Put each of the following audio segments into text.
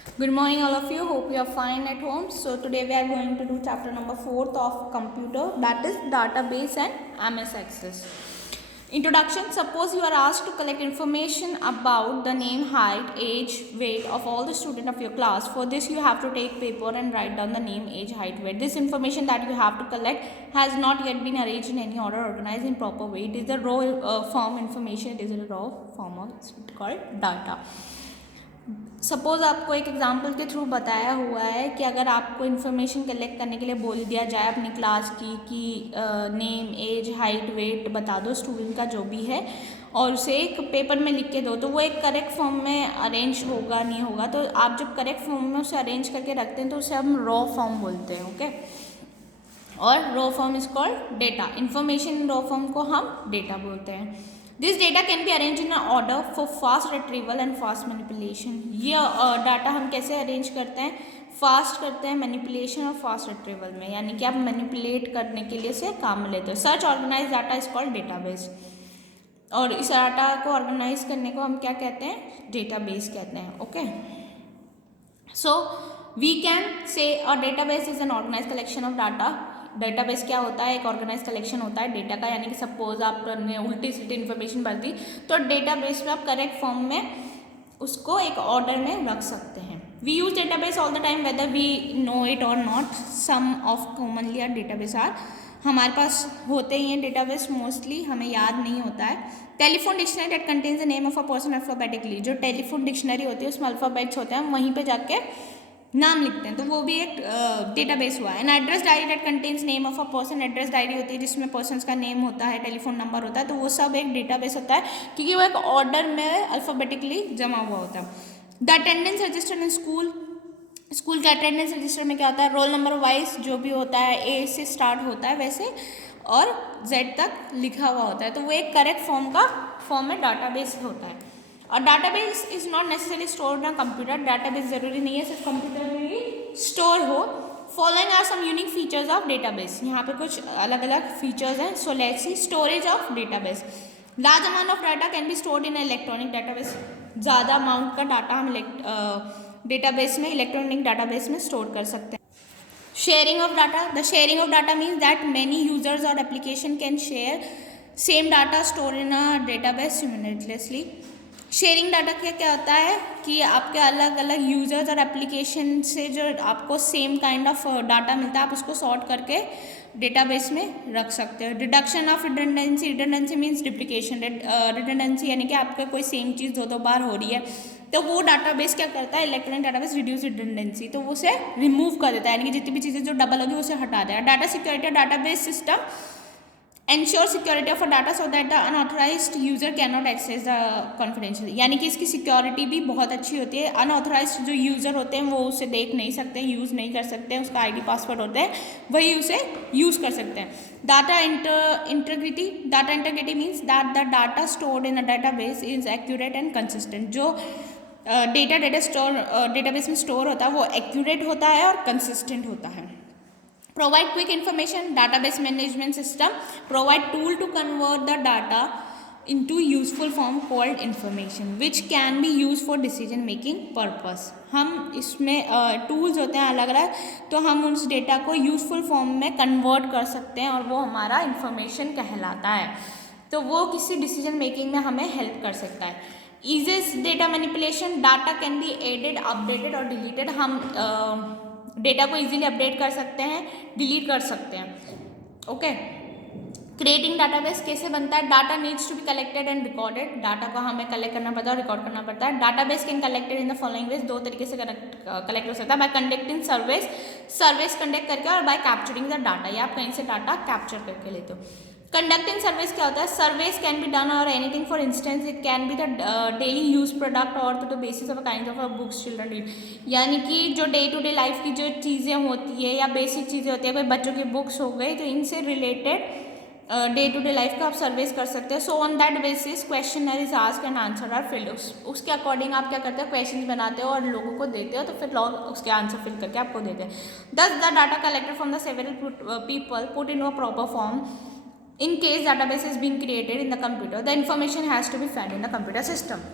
Good morning, all of you. Hope you are fine at home. So today we are going to do chapter number 4 of computer, that is database and MS Access. Introduction. Suppose you are asked to collect information about the name, height, age, weight of all the students of your class. For this you have to take paper and write down the name, age, height, weight. This information that you have to collect has not yet been arranged in any order, organized in proper way. It is a raw form information. It is a raw form of, it's called data. Suppose आपको एक example के through बताया हुआ है कि अगर आपको information collect करने के लिए बोल दिया जाए अपनी क्लास की कि नेम, एज, हाइट, वेट बता दो स्टूडेंट का जो भी है और उसे एक पेपर में लिख के दो, तो वो एक करेक्ट फॉर्म में अरेंज होगा नहीं होगा। तो आप जब करेक्ट फॉर्म में उसे अरेंज करके रखते हैं तो उसे हम रॉ फॉर्म बोलते हैं, ओके। और raw form is called data. Information in raw form को हम डेटा बोलते हैं। This data can be arrange in order for fast retrieval and fast manipulation. ये डाटा हम कैसे अरेंज करते हैं? फास्ट करते हैं मैनिपुलेशन और फास्ट रिट्रीवल में, यानी कि आप मैनिपुलेट करने के लिए से काम में लेते हो। Search organise data is called database, और इस डाटा को ऑर्गेनाइज करने को हम क्या कहते हैं? डेटाबेस कहते हैं, okay. So we can say a database is an organise collection of data. Database क्या होता है? एक ऑर्गेनाइज कलेक्शन होता है डेटा का, यानी कि सपोज आपने उल्टी सीधी इन्फॉर्मेशन भर दी तो डेटाबेस में आप करेक्ट फॉर्म में उसको एक ऑर्डर में रख सकते हैं। We use database all the time whether we know it और not. Some of commonly are database are, हमारे पास होते ही हैं डेटाबेस, मोस्टली हमें याद नहीं होता है। Telephone dictionary that contains the name of a person alphabetically. जो टेलीफोन डिक्शनरी होती है उसमें अल्फाबेट्स होते हैं, हम वहीं पे जाके नाम लिखते हैं, तो वो भी एक डेटाबेस हुआ है। An address diary that contains name of a person. Address diary होती है जिसमें पर्सन्स का नेम होता है, टेलीफोन नंबर होता है, तो वो सब एक डेटाबेस होता है क्योंकि वो एक ऑर्डर में अल्फाबेटिकली जमा हुआ होता है। The attendance register in school. School के अटेंडेंस रजिस्टर में क्या होता है? रोल नंबर वाइज जो भी होता है, ए से स्टार्ट होता है वैसे और जेड तक लिखा हुआ होता है, तो वो एक करेक्ट फॉर्म में डाटाबेस होता है। और database is not necessary stored in computer. Database जरूरी नहीं है सिर्फ कंप्यूटर में ही स्टोर हो। Following are some unique features of database. यहाँ पे कुछ अलग अलग फीचर्स हैं, so let's see. Storage of database. Large amount of data can be stored in electronic database. ज़्यादा अमाउंट का डाटा हम डेटाबेस में, इलेक्ट्रॉनिक डाटाबेस में स्टोर कर सकते हैं। Sharing of data. The sharing of data means that many users और application can share same data store in a database simultaneously. Sharing data क्या होता है कि आपके अलग अलग यूजर्स और एप्लीकेशन से जो आपको सेम काइंड ऑफ डाटा मिलता है, आप उसको सॉर्ट करके डेटाबेस में रख सकते हो। Reduction of redundancy. Redundancy means duplication. Redundancy यानी कि आपका कोई सेम चीज़ दो बार हो रही है, तो वो डाटाबेस क्या करता है? इलेक्ट्रॉनिक डाटाबेस रिड्यूस रिडंडेंसी, तो वो उसे रिमूव कर देता है, यानी कि जितनी भी चीज़ें जो डबल होगी उसे हटा देगा। Data security. Database system ensure security of a data so that the unauthorized user cannot access the confidential, यानी कि इसकी सिक्योरिटी भी बहुत अच्छी होती है। अनऑथोराइज्ड जो यूज़र होते हैं वो उसे देख नहीं सकते, यूज़ नहीं कर सकते, उसका आईडी पासवर्ड होता है, वही उसे यूज़ कर सकते हैं। Data integrity. Data integrity means that the data stored in a database is accurate and consistent. जो डेटाबेस में स्टोर होता है वो एक्यूरेट होता है और कंसिस्टेंट होता है। Provide quick information. Database management system provide tool to convert the data into useful form called information which can be used for decision making purpose. हम इसमें टूल्स होते हैं अलग अलग, तो हम उस डेटा को यूजफुल फॉर्म में कन्वर्ट कर सकते हैं और वो हमारा इंफॉर्मेशन कहलाता है, तो वो किसी डिसीजन मेकिंग में हमें हेल्प कर सकता है। Easiest data manipulation. Data can be added, updated और डिलीटेड। हम डेटा को इजीली अपडेट कर सकते हैं, डिलीट कर सकते हैं, ओके। क्रिएटिंग डाटाबेस कैसे बनता है? Data needs to be collected and recorded. Data को हमें कलेक्ट करना पड़ता है और रिकॉर्ड करना पड़ता है। Database can collected in the following veg. दो तरीके से कलेक्ट हो सकता है, बाय कंडक्टिंग सर्वेस कंडक्ट करके, और बाय कैप्चरिंग द डाटा, या आप कहीं से डाटा कैप्चर करके लेते हो। कंडक्टिंग सर्विस क्या होता है? सर्विस कैन बी डन और anything, for instance it can be the daily use product और to the basis of a kind of books children read, यानी कि जो डे टू डे लाइफ की जो चीज़ें होती है या बेसिक चीज़ें होती है, कोई बच्चों की बुक्स हो गई, तो इनसे related day to day life का आप सर्विस कर सकते हैं। So on that basis questioner is asked and answer are filled. उसके अकॉर्डिंग आप क्या करते हो? क्वेश्चन बनाते हो और लोगों को देते हो, तो फिर लोग उसके आंसर फिल करके आपको देते हैं। दस the data collected from the several people put in a proper form. In case database is being created in the computer, the information has to be found in the computer system.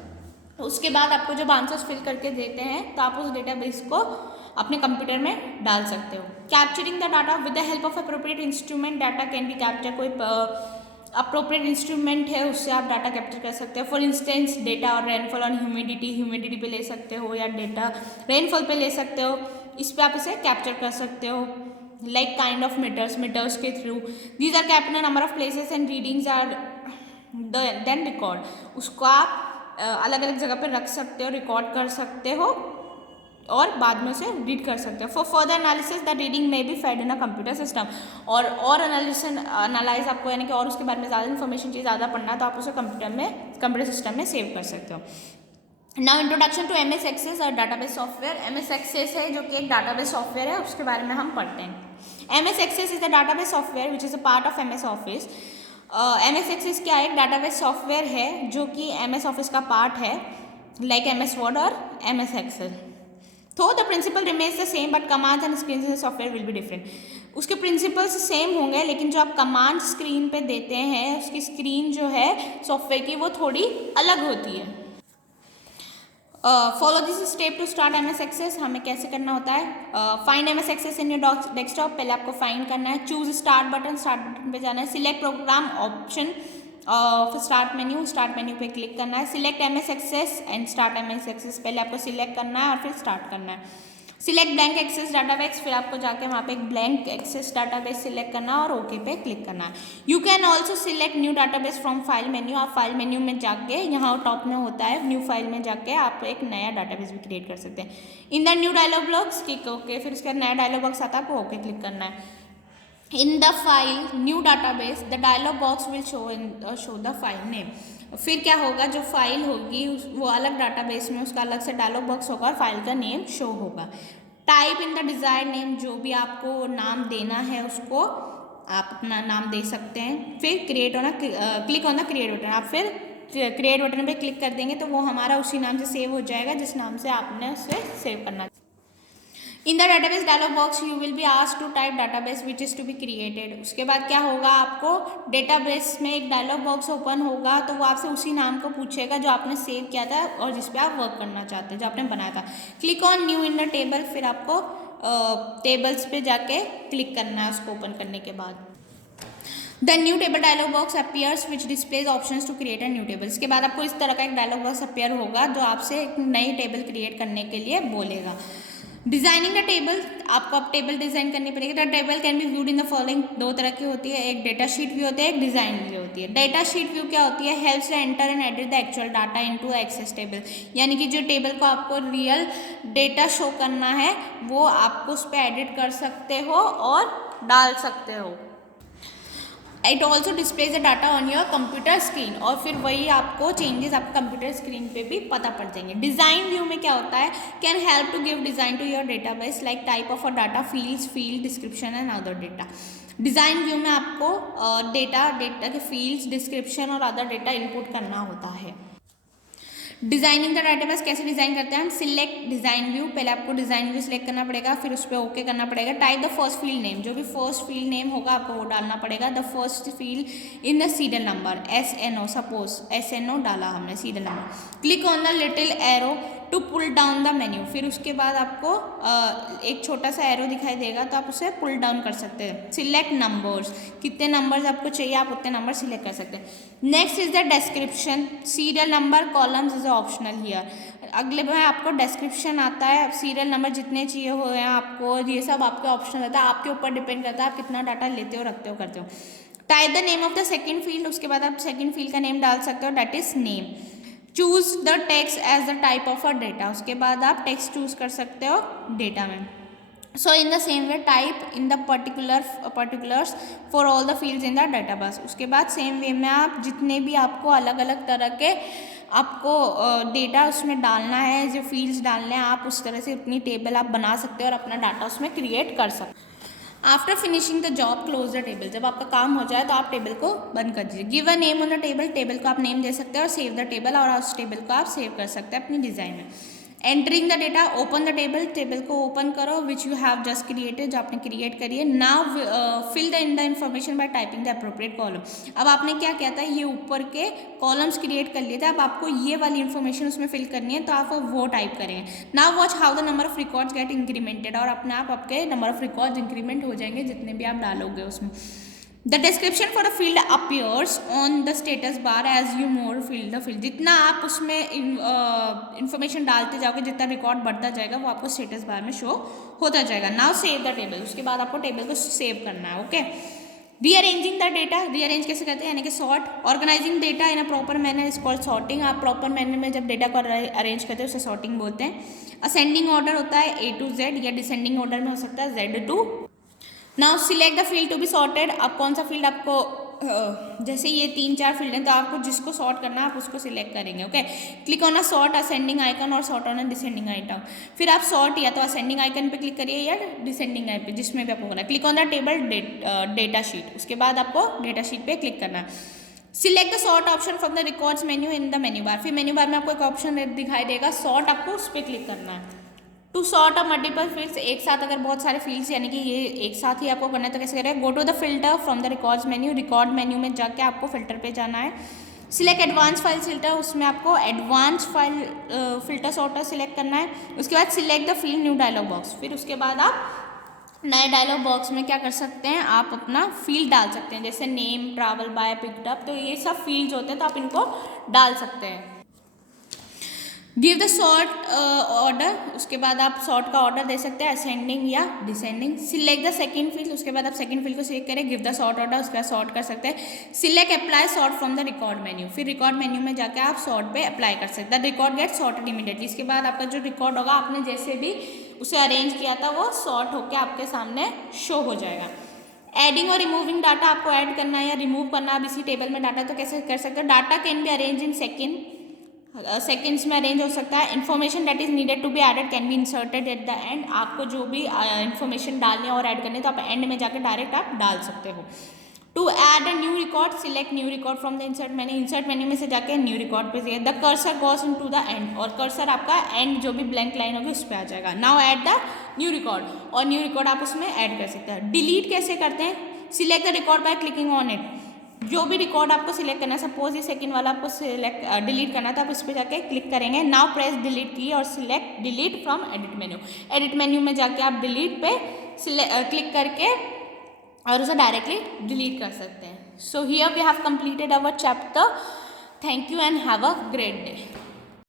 उसके बाद आपको जब answers fill करके देते हैं तो आप उस डेटाबेस को अपने कंप्यूटर में डाल सकते हो। Capturing the data with the help of appropriate instrument, data can be capture, कोई अप्रोप्रिएट इंस्ट्रूमेंट है उससे आप डाटा कैप्चर कर सकते हो। फॉर इंस्टेंस डेटा और रेनफॉल ऑन ह्यूमिडिटी पे ले सकते हो, या डेटा रेनफॉल पे ले सकते हो, इस पर आप इसे कैप्चर कर सकते हो। लाइक काइंड ऑफ मीटर्स के through these are capture number of places and readings are then record, उसको आप अलग अलग जगह पर रख सकते हो, रिकॉर्ड कर सकते हो और बाद में उसे रीड कर सकते हो। For further analysis the reading में be fed in a computer system, और एनालाइज आपको यानी कि और उसके बारे में ज़्यादा इन्फॉर्मेशन चाहिए, ज़्यादा पढ़ना है तो आप उसे कंप्यूटर सिस्टम में सेव कर सकते हो। Now introduction to MS access और डाटाबेस सॉफ्टवेयर। MS एक्सेस है जो कि एक डाटाबेस सॉफ्टवेयर है, उसके बारे में हम पढ़ते हैं। MS access is the database software which is a part of MS office. MS access क्या है? एक डाटाबेस सॉफ्टवेयर है जो कि MS ऑफिस का पार्ट है, लाइक MS वर्ड और MS एक्सेल। तो the principle remains the same but commands and screen in software will be different. उसके प्रिंसिपल्स सेम होंगे लेकिन जो आप कमांड स्क्रीन पे देते हैं उसकी स्क्रीन जो है सॉफ्टवेयर की वो थोड़ी अलग होती है। Follow this step to start MS access. हमें कैसे करना होता है? Find MS access in your desktop. पहले आपको फाइंड करना है, चूज स्टार्ट बटन पे जाना है, select program option, start menu पे क्लिक करना है, select MS access and start MS access. पहले आपको सिलेक्ट करना है और फिर स्टार्ट करना है। सिलेक्ट ब्लैंक एक्सेस डाटाबेस, फिर आपको जाके वहाँ पे एक ब्लैंक एक्सेस डाटाबेस सिलेक्ट करना है और ओके पे क्लिक करना है। You can also select new database from file menu. आप फाइल मेन्यू में जाके यहाँ टॉप में होता है न्यू फाइल में जाके आप एक नया डाटाबेस भी क्रिएट कर सकते हैं। In the new dialog box click okay, फिर उसके बाद नया डायलॉग बॉक्स आता है, आपको ओके क्लिक करना है। In the file new database the dialog box will show the file name. फिर क्या होगा, जो फाइल होगी वो अलग डाटाबेस में उसका अलग से डायलॉग बॉक्स होगा और फाइल का नेम शो होगा। Type in the desired name, जो भी आपको नाम देना है उसको आप अपना नाम दे सकते हैं। फिर click on the create button, आप फिर क्रिएट बटन पे क्लिक कर देंगे तो वो हमारा उसी नाम से सेव हो जाएगा जिस नाम से आपने उसे सेव करना। In the database dialog box you will be asked to type database which is to be created. उसके बाद क्या होगा, आपको डेटाबेस में एक डायलॉग बॉक्स ओपन होगा तो वो आपसे उसी नाम को पूछेगा जो आपने सेव किया था और जिस पे आप वर्क करना चाहते हैं, जो आपने बनाया था। Click on new in the table, फिर आपको टेबल्स पे जाके क्लिक करना है उसको ओपन करने के बाद। The new table dialog box appears which displays options to create a new table. इसके बाद आपको इस तरह का एक डायलॉग बॉक्स अपीयर होगा जो आपसे एक नई टेबल क्रिएट करने के लिए बोलेगा। डिजाइनिंग द टेबल, आपको अब टेबल डिजाइन करनी पड़ेगी। The table can be viewed in the following, दो तरह की होती है, एक डेटा शीट व्यू होती है, एक डिजाइन व्यू होती है। डेटा शीट व्यू क्या होती है? Helps to enter and edit the actual data into access table, यानी कि जो टेबल को आपको रियल डेटा शो करना है वो आपको उस पर एडिट कर सकते हो और डाल सकते हो। It also displays the data on your computer screen, और फिर वही आपको चेंजेस आपको कंप्यूटर स्क्रीन पे भी पता पड़ जाएंगे। डिज़ाइन व्यू में क्या होता है? Can help to give design to your database like type of a data, field description and other data. Design view में आपको डेटा के फील्ड्स, डिस्क्रिप्शन और अदर डेटा इनपुट करना होता है। डिजाइनिंग द डाटाबेस कैसे डिजाइन करते हैं हम? सिलेक्ट डिजाइन व्यू, पहले आपको डिजाइन व्यू सिलेक्ट करना पड़ेगा, फिर उस पर ओके करना पड़ेगा। Type the first field name, जो भी फर्स्ट फील्ड नेम होगा आपको वो डालना पड़ेगा। The first field in the serial number, SNO, suppose SNO डाला हमने serial number. Click on the little arrow to pull down the menu, फिर उसके बाद आपको एक छोटा सा एरो दिखाई देगा तो आप उसे पुल डाउन कर सकते हैं। सिलेक्ट नंबर्स, कितने नंबर्स आपको चाहिए आप उतने नंबर सिलेक्ट कर सकते हैं। Next is the description, serial number columns is optional here. अगले में आपको डिस्क्रिप्शन आता है, सीरियल नंबर जितने चाहिए हो हैं आपको, ये सब आपके ऑप्शनल रहता है, आपके ऊपर डिपेंड करता है आप कितना डाटा लेते हो, रखते हो, करते हो। Type the name of the second field, उसके बाद आप सेकेंड फील्ड का नेम डाल सकते हो, that is name. Choose the text as the type of a data, उसके बाद आप टेक्स्ट चूज कर सकते हो डेटा में। So in the same way type in the particulars for all the fields in the database. उसके बाद same way में आप जितने भी आपको अलग अलग तरह के आपको डेटा उसमें डालना है, जो फील्ड्स डालने हैं, आप उस तरह से अपनी टेबल आप बना सकते हो और अपना डाटा उसमें क्रिएट कर सकते हो। After finishing the job close the table, जब आपका काम हो जाए तो आप टेबल को बंद कर दीजिए। Give a name on the table, table को आप नेम दे सकते हो और सेव द टेबल, और उस टेबल को आप सेव कर सकते हैं अपनी डिज़ाइन में। Entering the data, open the table, table को ओपन करो which you have just created, जो आपने क्रिएट करी है. Now fill the in the information by typing the appropriate column. अब आपने क्या किया था, ये ऊपर के कॉलम्स क्रिएट कर लिए थे, अब आपको ये वाली इन्फॉर्मेशन उसमें फिल करनी है, तो आप वो टाइप करेंगे. Now watch how the number of records get incremented, और अपने आप आपके नंबर ऑफ रिकॉर्ड्स इंक्रीमेंट हो जाएंगे जितने भी आप डालोगे उसमें. The description for a field appears on the status bar as you more fill the field. जितना आप उसमें इंफॉर्मेशन डालते जाओगे, जितना रिकॉर्ड बढ़ता जाएगा वो आपको स्टेटस बार में शो होता जाएगा. नाउ सेव द टेबल, उसके बाद आपको टेबल को सेव करना है. Okay. Rearranging the data, rearrange कैसे करते हैं, यानी कि sort. Organizing data in a proper manner is called sorting. आप प्रॉपर मैनर में जब डेटा को अरेंज करते हैं उसे सॉर्टिंग बोलते हैं. असेंडिंग ऑर्डर होता है A to Z, या डिसेंडिंग ऑर्डर में हो सकता है Z to. Now select the field to be sorted. अब कौन सा फील्ड आपको जैसे ये 3-4 फील्ड हैं, तो आपको जिसको सॉर्ट करना है आप उसको सिलेक्ट करेंगे. Okay. Click on a sort ascending icon और sort on a descending item. फिर आप सॉर्ट या तो असेंडिंग आइकन पे क्लिक करिए या डिसेंडिंग आइकन पे, जिसमें भी आपको करना है. Click on the table data sheet, उसके बाद आपको डेटा शीट पे क्लिक करना है. Select the sort option from the records menu in the menu bar. फिर मेन्यू बार में आपको एक ऑप्शन दिखाई देगा सॉर्ट, आपको उस पर क्लिक करना है. To sort of multiple fields, एक साथ अगर बहुत सारे फील्ड्स यानी कि ये एक साथ ही आपको करना है तो कैसे करें. Go to the filter from the records menu, record menu में जाके आपको फिल्टर पे जाना है. सिलेक्ट एडवांस फाइल फिल्टर, उसमें आपको advance file filter sorter select करना है. उसके बाद select the field new dialog box. फिर उसके बाद आप नए डायलॉग बॉक्स में क्या कर सकते हैं, आप अपना फील्ड डाल सकते हैं, जैसे name, travel by, picked up, तो ये सब फील्ड्स होते हैं तो आप इनको डाल सकते हैं. गिव द सॉर्ट ऑर्डर, उसके बाद आप सॉर्ट का ऑर्डर दे सकते हैं असेंडिंग या descending. Select the second field, उसके बाद आप सेकंड फील्ड को सिलेक्ट करें. गिव द सॉर्ट ऑर्डर, उसके बाद सॉर्ट कर सकते हैं. Select apply sort from the record menu. फिर रिकॉर्ड मेन्यू में जाकर आप सॉर्ट पे अप्लाई कर सकते हैं. Record get sorted immediately. इसके बाद आपका जो रिकॉर्ड होगा आपने जैसे भी उसे अरेंज किया था वो सॉर्ट होकर आपके सामने शो हो जाएगा. एडिंग और रिमूविंग डाटा, आपको ऐड करना है या रिमूव करना है अब इसी टेबल में डाटा, तो कैसे कर सकते हो. Data can be arrange in seconds में अरेंज हो सकता है. Information that is needed to be added can be inserted at the end. आपको जो भी इन्फॉर्मेशन डालनी है और ऐड करनी है तो आप एंड में जाकर डायरेक्ट आप डाल सकते हो. To add a new record, select new record from the insert menu. Insert menu में से जाके न्यू रिकॉर्ड पे जाइए. The cursor goes into the end, और कर्सर आपका एंड जो भी ब्लैंक लाइन होगी उस पर आ जाएगा. Now add the new record, और न्यू रिकॉर्ड आप उसमें ऐड कर सकते हैं. डिलीट कैसे करते हैं, select the record by clicking on it. जो भी रिकॉर्ड आपको सिलेक्ट करना है, सपोज ये सेकंड वाला आपको सिलेक्ट डिलीट करना था, आप इस पर जाके क्लिक करेंगे. नाउ प्रेस डिलीट की और select delete from edit menu. Edit menu में जाके आप डिलीट पे क्लिक करके और उसे डायरेक्टली डिलीट कर सकते हैं. So here we have completed our chapter. Thank you and have a great day.